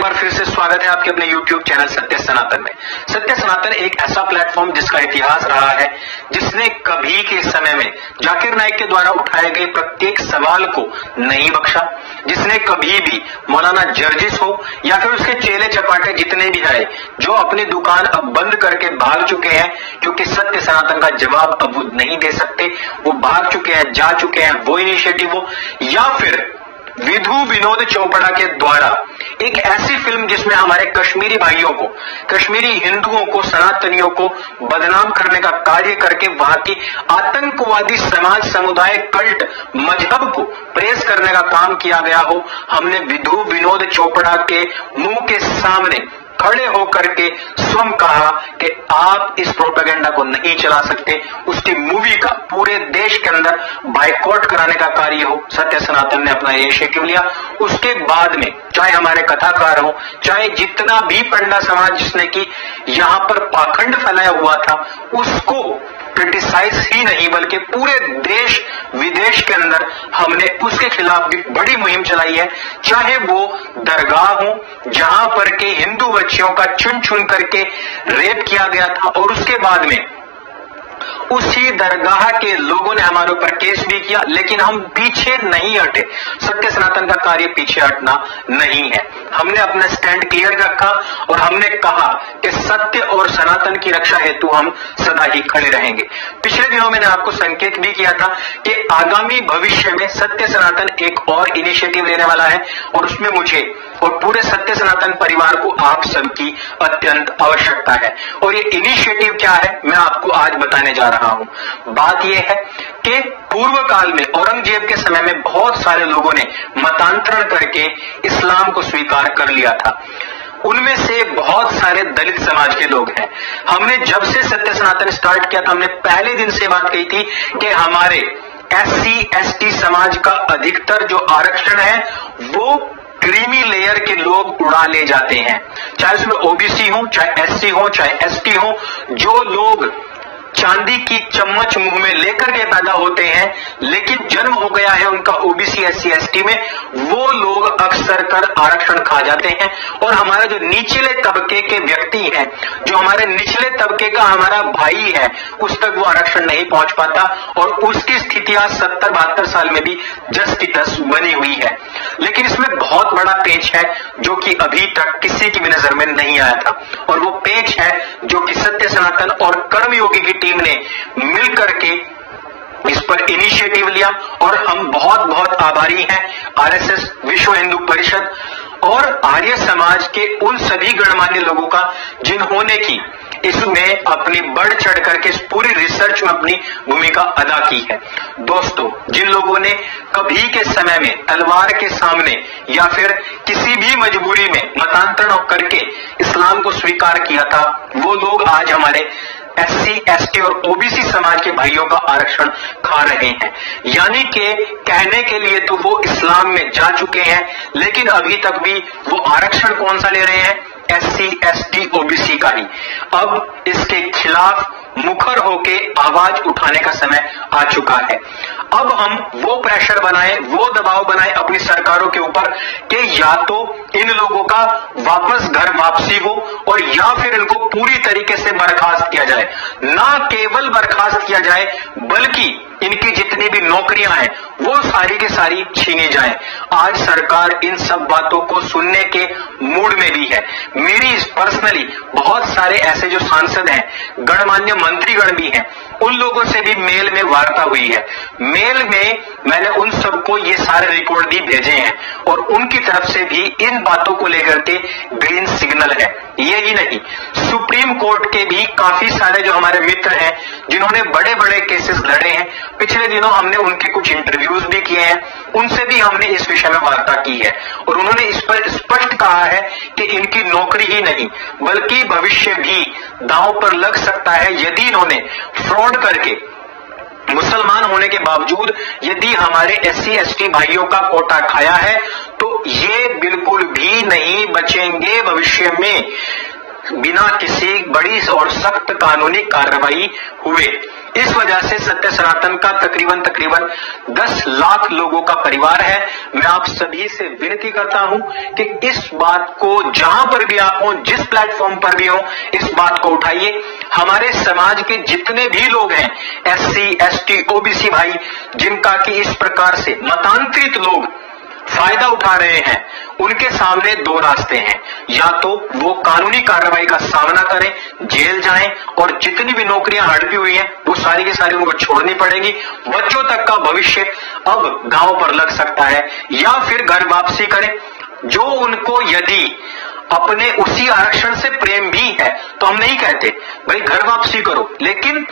एक बार फिर से स्वागत है आपके अपने YouTube चैनल सत्य सनातन में। सत्य सनातन एक ऐसा प्लेटफॉर्म जिसका इतिहास रहा है, जिसने कभी के समय में जाकिर नाइक के द्वारा उठाए गए प्रत्येक सवाल को नहीं बख्शा, जिसने कभी भी मौलाना जर्जिस हो या फिर उसके चेले चपाटे जितने भी आए, जो अपनी दुकान अब बंद करके भाग चुके हैं क्योंकि सत्य सनातन का जवाब अब वो नहीं दे सकते, वो भाग चुके हैं, जा चुके हैं, वो इनिशिएटिव हो, या फिर विधु विनोद चोपड़ा के द्वारा एक ऐसी फिल्म जिसमें हमारे कश्मीरी भाइयों को, कश्मीरी हिंदुओं को, सनातनियों को बदनाम करने का कार्य करके वहां की आतंकवादी समाज, समुदाय, कल्ट, मजहब को प्रेस करने का काम किया गया हो, हमने विधु विनोद चोपड़ा के मुंह के सामने खड़े होकर के स्वयं कहा कि आप इस प्रोपेगेंडा को नहीं चला सकते। उसकी मूवी का पूरे देश के अंदर बाइकआउट कराने का कार्य हो, सत्य सनातन ने अपना इनिशिएटिव लिया। उसके बाद में चाहे हमारे कथाकार हो, चाहे जितना भी पंडा समाज जिसने की यहाँ पर पाखंड फैलाया हुआ था, उसको क्रिटिसाइज ही नहीं बल्कि पूरे देश विदेश के अंदर हमने उसके खिलाफ भी बड़ी मुहिम चलाई है। चाहे वो दरगाह हो जहां पर के हिंदू बच्चियों का चुन चुन करके रेप किया गया था और उसके बाद में उसी दरगाह के लोगों ने हमारे ऊपर केस भी किया, लेकिन हम पीछे नहीं हटे। सत्य सनातन का कार्य पीछे हटना नहीं है। हमने अपना स्टैंड क्लियर रखा और हमने कहा कि सत्य और सनातन की रक्षा हेतु हम सदा ही खड़े रहेंगे। पिछले दिनों मैंने आपको संकेत भी किया था कि आगामी भविष्य में सत्य सनातन एक और इनिशिएटिव लेने वाला है और उसमें मुझे और पूरे सत्य सनातन परिवार को आप सबकी अत्यंत आवश्यकता है। और ये इनिशिएटिव क्या है मैं आपको आज बताने जा रहा हूं। बात यह है कि पूर्व काल में औरंगजेब के समय में बहुत सारे लोगों ने मतांतरण करके इस्लाम को स्वीकार कर लिया था। उनमें से बहुत सारे दलित समाज के लोग हैं। हमने जब से सत्य सनातन स्टार्ट किया था, हमने पहले दिन से बात कही थी कि हमारे SC ST समाज का अधिकतर जो आरक्षण है वो क्रीमी लेयर के लोग उड़ा ले जाते हैं, चाहे उसमें OBC हो, चाहे SC हो, चाहे ST हो। जो लोग चांदी की चम्मच मुंह में लेकर के पैदा होते हैं लेकिन जन्म हो गया है उनका OBC SC ST में, वो लोग अक्सर कर आरक्षण खा जाते हैं। और हमारा जो निचले तबके के व्यक्ति हैं, जो हमारे निचले तबके का हमारा भाई है, उस तक वो आरक्षण नहीं पहुंच पाता और उसकी स्थिति आज 70-72 साल में भी जस की तस बनी हुई है। लेकिन इसमें बहुत बड़ा पेच है जो कि अभी तक किसी की भी नजर में नहीं आया था, और वो पेच है जो कि सत्य सनातन और कर्मयोगी की टीम ने मिलकर के इस पर इनिशिएटिव लिया। और हम बहुत बहुत आभारी हैं RSS, विश्व हिंदू परिषद और आर्य समाज के उन सभी गणमान्य लोगों का जिन्होंने की इसमें अपनी बढ़ चढ़ करके इस पूरी रिसर्च में अपनी भूमिका अदा की है। दोस्तों, जिन लोगों ने कभी के समय में तलवार के सामने या फिर किसी भी मजबूरी में मतांतरण करके इस्लाम को स्वीकार किया था, वो लोग आज हमारे SC ST और OBC समाज के भाइयों का आरक्षण खा रहे हैं। यानी कि कहने के लिए तो वो इस्लाम में जा चुके हैं, लेकिन अभी तक भी वो आरक्षण कौन सा ले रहे हैं? SC ST OBC का ही। अब इसके खिलाफ मुखर होके आवाज उठाने का समय आ चुका है। अब हम वो प्रेशर बनाएं, वो दबाव बनाएं अपनी सरकारों के ऊपर कि या तो इन लोगों का वापस घर वापसी हो और या फिर इनको पूरी तरीके से बर्खास्त किया जाए। ना केवल बर्खास्त किया जाए बल्कि इनकी जितनी भी नौकरियां हैं वो सारी की सारी छीनी जाएं। आज सरकार इन सब बातों को सुनने के मूड में भी है। मेरी पर्सनली बहुत सारे ऐसे जो सांसद हैं, गणमान्य मंत्रीगण भी हैं, उन लोगों से भी मेल में वार्ता हुई है। मेल में मैंने उन सबको ये सारे रिपोर्ट भी भेजे हैं और उनकी तरफ से भी इन बातों को लेकर के ग्रीन सिग्नल है। यही नहीं, सुप्रीम कोर्ट के भी काफी सारे जो हमारे मित्र हैं जिन्होंने बड़े बड़े केसेस लड़े हैं, पिछले दिनों हमने उनके कुछ इंटरव्यूज भी किए हैं, उनसे भी हमने इस विषय में वार्ता की है और उन्होंने इस पर स्पष्ट कहा है कि इनकी नौकरी ही नहीं बल्कि भविष्य भी दांव पर लग सकता है यदि इन्होंने फ्रॉड करके मुसलमान होने के बावजूद यदि हमारे SC ST भाइयों का कोटा खाया है तो ये बिल्कुल भी नहीं बचेंगे भविष्य में बिना किसी बड़ी और सख्त कानूनी कार्रवाई हुए। इस वजह से सत्य सनातन का तकरीबन 10 लाख लोगों का परिवार है। मैं आप सभी से विनती करता हूं कि इस बात को जहां पर भी आप हो, जिस प्लेटफॉर्म पर भी हो, इस बात को उठाइए। हमारे समाज के जितने भी लोग हैं, SC, ST, OBC भाई, जिनका कि इस प्रकार से मतांतरित लोग फायदा उठा रहे हैं, उनके सामने 2 रास्ते हैं। या तो वो कानूनी कार्रवाई का सामना करें, जेल जाएं, और जितनी भी नौकरियां हड़पी हुई हैं वो सारी की सारी उनको छोड़नी पड़ेगी। बच्चों तक का भविष्य अब गांव पर लग सकता है, या फिर घर वापसी करें। जो उनको यदि अपने उसी आरक्षण से प्रेम भी है तो हम नहीं कहते भाई घर वापसी करो, लेकिन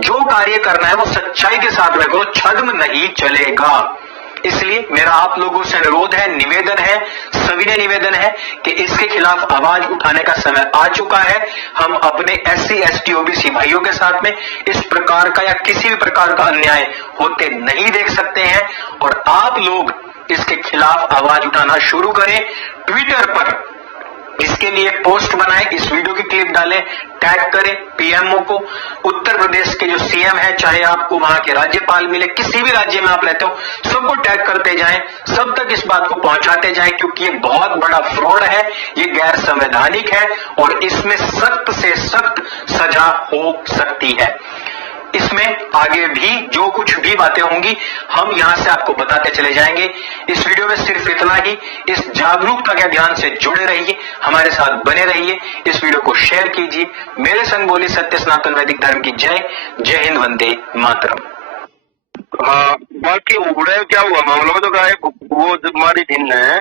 जो कार्य करना है वो सच्चाई के साथ में करो, छद्म नहीं चलेगा। इसलिए मेरा आप लोगों से अनुरोध है, निवेदन है, सविनय निवेदन है कि इसके खिलाफ आवाज उठाने का समय आ चुका है। हम अपने SC, ST, OBC भाइयों के साथ में इस प्रकार का या किसी भी प्रकार का अन्याय होते नहीं देख सकते हैं, और आप लोग इसके खिलाफ आवाज उठाना शुरू करें। ट्विटर पर इसके लिए पोस्ट बनाएं, इस वीडियो की क्लिप डालें, टैग करें PMO को। उत्तर प्रदेश के जो CM है, चाहे आपको वहां के राज्यपाल मिले, किसी भी राज्य में आप रहते हो, सबको टैग करते जाएं, सब तक इस बात को पहुंचाते जाएं, क्योंकि ये बहुत बड़ा फ्रॉड है, ये गैर संवैधानिक है, और इसमें सख्त से सख्त सजा हो सकती है। इसमें आगे भी जो कुछ भी बातें होंगी हम यहां से आपको बताते चले जाएंगे। इस वीडियो में सिर्फ इतना ही। इस जागरूकता के अभियान से जुड़े रहिए, हमारे साथ बने रहिए, इस वीडियो को शेयर कीजिए। मेरे संग बोली सत्य सनातन वैदिक धर्म की जय। जय हिंद, वंदे मातरम। हाँ, बाकी उगड़े क्या हुआ मामलों तो गाय वो हमारी दिन है,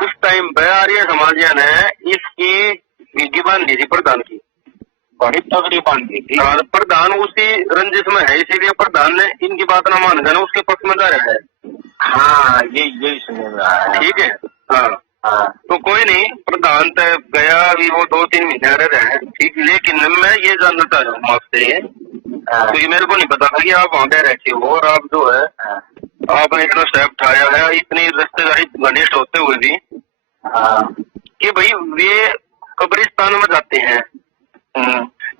उस टाइम पे आर्य समाजिया ने इसकी विधि बांधी थी प्रधान की, बड़ी तगड़ी बांधी थी। और प्रधान उसी रंजिश में है, इसीलिए प्रधान ने इनकी बात ना मान कर उसके पक्ष में जा रहा है। हाँ, यही सुनने में आया है। ठीक है। हाँ, तो कोई नहीं, प्रधान तय गया अभी वो 2-3 महीने रहे हैं, ठीक। लेकिन मैं ये जानना चाह रहा हूँ आपसे, क्योंकि मेरे को नहीं पता था कि आप वहां पे रहते हो, और आप जो है आपने इतना स्टेप उठाया है, इतनी रिश्तेदारी घनिष्ठ होते हुए भी, कि भाई वे कब्रिस्तान में जाते हैं,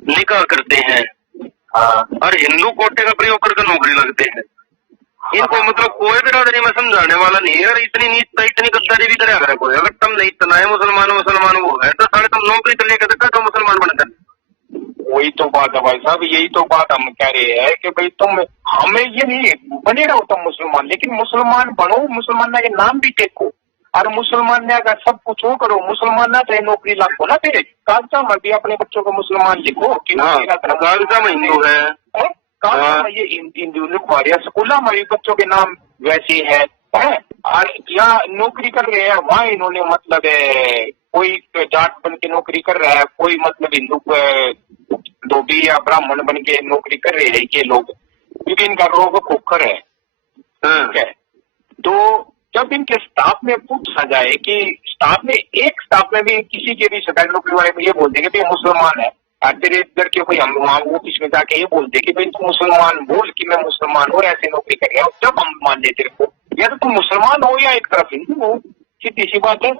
निकाह करते हैं, और हिंदू कोटे का प्रयोग करके नौकरी लगते हैं। इनको मतलब कोई बिरादरी में समझाने वाला नहीं है, और इतनी नीचता इतनी गद्दारी भी करेगा करे कोई। अगर तुम नहीं इतना है मुसलमान वो है, तो सारे तुम नौकरी कर लेकर तो मुसलमान बनते। वही तो बात है भाई साहब, यही तो बात हम कह रहे हैं कि भाई तुम हमें ये नहीं बने रहो तुम मुसलमान, लेकिन मुसलमान बनो, मुसलमान के नाम भी टेको, और मुसलमान ने अगर सब कुछ हो करो, मुसलमान ना चाहे नौकरी लागो ना, तेरे कागजा में भी अपने बच्चों को मुसलमान लिखो कि कागजा में हिंदू है, कागजा में ये हिंदू लिखवा रहे, स्कूलों में भी बच्चों के नाम वैसे है, और यहाँ नौकरी कर रहे हैं, वहाँ इन्होंने मतलब कोई जाट बन के नौकरी कर रहा है, कोई मतलब हिंदू धोबी या ब्राह्मण बन के नौकरी कर रहे हैं ये लोग, क्योंकि इनका रोग खोखर है। ठीक है, तो जब इनके स्टाफ में पूछा जाए कि स्टाफ में एक स्टाफ में भी किसी के भी सरकारी नौकरी वाले में ये बोल दे कि मुसलमान है, तेरे इधर के कोई हम वहाँ ऑफिस में जाके ये बोल दे कि भाई तुम मुसलमान बोल कि मैं मुसलमान हूँ, ऐसे नौकरी कर रहे हो, जब हम मान लेते तेरे को, या तो तुम मुसलमान हो या एक तरफ हिंदू हो, सीधी सी बात है।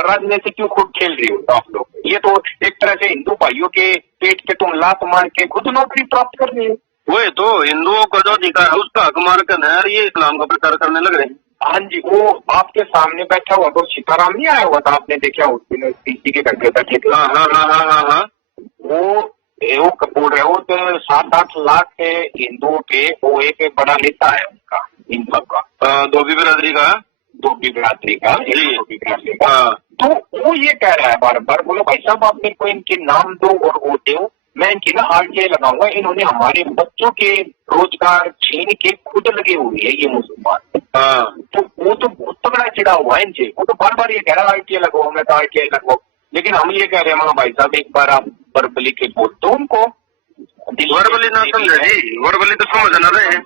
राजनीति क्यों खुद खेल रही हो आप लोग? ये तो एक तरह से हिंदू भाइयों के पेट पे तुम लात मार के खुद नौकरी प्राप्त कर रही हो। वही तो हिंदुओं का जो अधिकार है उसका हक मार कर है, ये इस्लाम का प्रचार करने लग रहे हैं। हाँ जी, वो आपके सामने बैठा हुआ तो सीताराम नहीं आया हुआ था, आपने देखा उस दिन पीसी के घर पे बैठे थे। हाँ। वो कपूर है, वो तो 7-8 लाख हिंदुओं के वो एक बड़ा नेता है उनका, इन सब का, धोबी बिरादरी का। तो वो ये कह रहा है बार बार, बोलो भाई साहब आप मेरे को इनके नाम दो और वो दो, मैं इनकी ना RTI लगाऊंगा, इन्होंने हमारे बच्चों के रोजगार छीन के खुद लगे हुए हैं ये मुसलमान। तो वो तो बहुत तगड़ा चिड़ा हुआ है इनसे, वो तो बार बार ये कह रहा है RTI लगाओ, मैं तो RTI लगाओ, लेकिन हम ये कह रहे हैं भाई साहब एक बार आप वर्बली के बोल दो उनको। वर्बली ना समझे जी, वर्बली तो समझ ना रहे,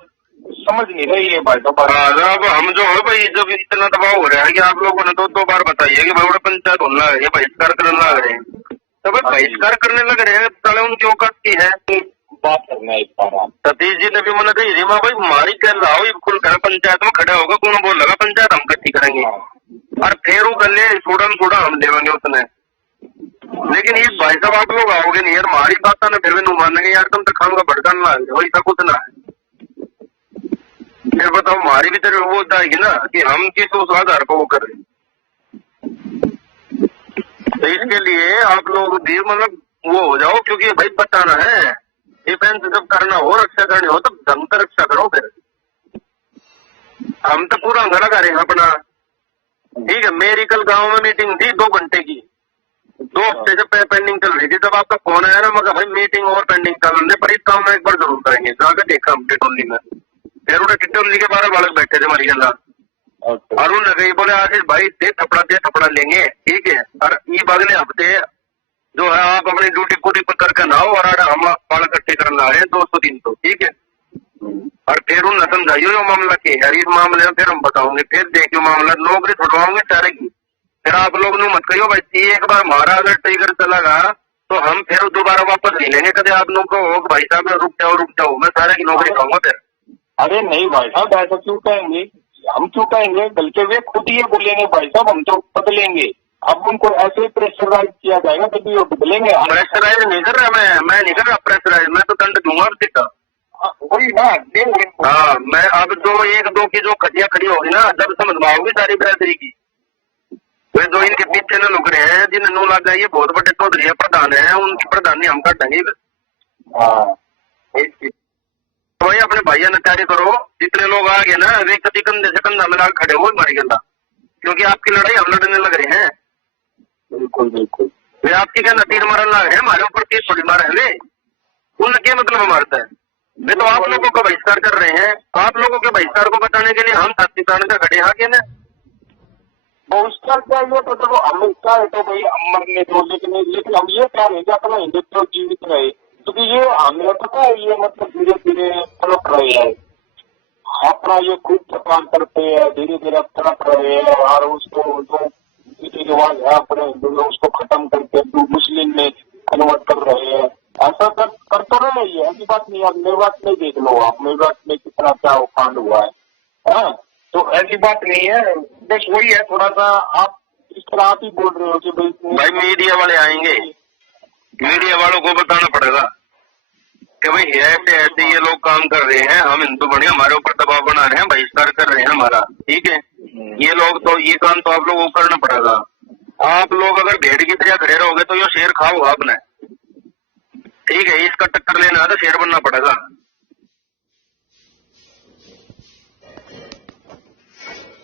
समझ नहीं रही है भाई साहब। अब हम जो है भाई, जब इतना दबाव हो रहा है कि आप लोगों ने 2 बार बताइए कि भाई पंचायत होना है, बहिष्कार करने लग रहे हैं, तो भाई बहिष्कार करने लग रहे हैं, साले उनकी औकात की है बात करना। एक बार सतीश जी ने भी मना कही थी, भाई मारी कर रहा हो, खुल कर पंचायत में खड़ा होगा, कौन बोल लगा पंचायत हम इकट्ठी करेंगे, और फिर वो कर ले थोड़ा हम देवेंगे उसने। लेकिन ये भाई साहब आप लोग आओगे नहीं यार, हमारी बात ना फिर भी नहीं मानेंगे यार, तुम तो खाऊंगा भड़कन ना वही सब कुछ ना है। फिर बताओ हमारी भी तरह वो जाएगी ना कि हम किस उस आधार पर वो कर रहे हैं। तो इसके लिए आप लोग भी मतलब वो हो जाओ, क्योंकि भाई बताना है डिफेंस जब करना हो, रक्षा करनी हो तब ढंग से रक्षा करो। फिर हम तो पूरा अंगा लगा रहे हैं अपना। ठीक है, मेरी कल गांव में मीटिंग थी 2 घंटे की, 2 हफ्ते से पेंडिंग चल रही थी। जब आपका फोन आया ना, मगर भाई मीटिंग और पेंडिंग कर लेने पर इस काम में एक बार जरूर करेंगे। जाकर देखा हम टिटोली में, फिर उन्हें टिटोली के 12 बालक बैठे थे मरी गला, और उन गई बोले आशीष भाई दे थपड़ा लेंगे। ठीक है, और ये अगले हफ्ते जो है आप अपनी ड्यूटी पूरी पर करके ना हो, और हम बाल इकट्ठे करना है 200-300। ठीक है, और फिर उन समझाइयो यो मामला के यार, इस मामले में फिर हम बताओगे, फिर देखियो मामला नौकरी छुड़वाओगे सारे की। फिर आप लोग ने मत कहियो भाई एक बार हमारा अगर ट्रिगर चला गया तो हम फिर दोबारा वापस नहीं लेंगे। कभी आप लोग को भाई साहब रुक जाओ मैं सारे की नौकरी खाऊंगा फिर। अरे नहीं भाई साहब, ऐसा क्यों कहेंगे, हम क्यों कहेंगे, बल्कि वे खुद ही बोलेंगे भाई साहब हम तो बदलेंगे। अब उनको ऐसे प्रेशराइज किया जाएगा तभी वो बदलेंगे। प्रेशराइज नहीं कर रहा मैं नहीं कर रहा प्रेशराइज, मैं तो दंड दूंगा सीधा। वही ना देंगे। हाँ, मैं अब 1-2 की जो खटिया खड़ी होगी ना, जब समझ में आओगी सारी बिरादरी की। वे जो इनके पीछे न लुक रहे हैं, जिन्हें नो लग ये बहुत बड़े चौधरी प्रधान है, उनकी प्रधानी हम काटेंगे। तो भाई अपने भाइयों ने तैयारी करो, जितने लोग आ गए ना वे कभी कंधे से कंधा मिला खड़े हो मारी गला, क्योंकि आपकी लड़ाई हम लड़ने लग रहे हैं। बिल्कुल बिल्कुल। वे आपकी क्या तीर मारने लग रहे हैं, हमारे ऊपर तीर थोड़ी मारे हैं वे, उनने क्या मतलब मारता है। वे तो आप लोगों का बहिष्कार कर रहे हैं, आप लोगों के बहिष्कार को बचाने के लिए हम साथी प्राण का खड़े हाँ के ना। बहिष्कार चाहिए तो चलो हम इसका है तो भाई हम मरने दो, लेकिन हम ये कह रहे हैं कि अपना हिंदुत्व जीवित रहे, क्योंकि ये हमें पता है ये मतलब धीरे धीरे पलट रहे हैं, अपना ये खुद प्रकार करते हैं, धीरे धीरे पलट रहे हैं, और उसको जो रीति रिवाज है अपने हिंदू में उसको खत्म करके मुस्लिम में कन्वर्ट कर रहे हैं। ऐसा कर तो रहे हैं, ऐसी बात नहीं। आप मेवात में देख लो, आप मेवात में कितना क्या कांड हुआ है। तो ऐसी बात नहीं है, बस वही है थोड़ा सा आप इस तरह आप ही बोल रहे हो कि भाई मीडिया वाले आएंगे, मीडिया वालों को बताना पड़ेगा कि भाई ऐसे ऐसे ये लोग काम कर रहे हैं, हम हिंदू बने हमारे ऊपर दबाव बना रहे हैं, बहिष्कार कर रहे हैं हमारा। ठीक है, ये लोग तो ये काम तो आप लोगों को करना पड़ेगा। आप लोग अगर भेड़ की तरह खड़े रहोगे तो ये शेर खाओ आपने। ठीक है, इसका टक्कर लेना है तो शेर बनना पड़ेगा।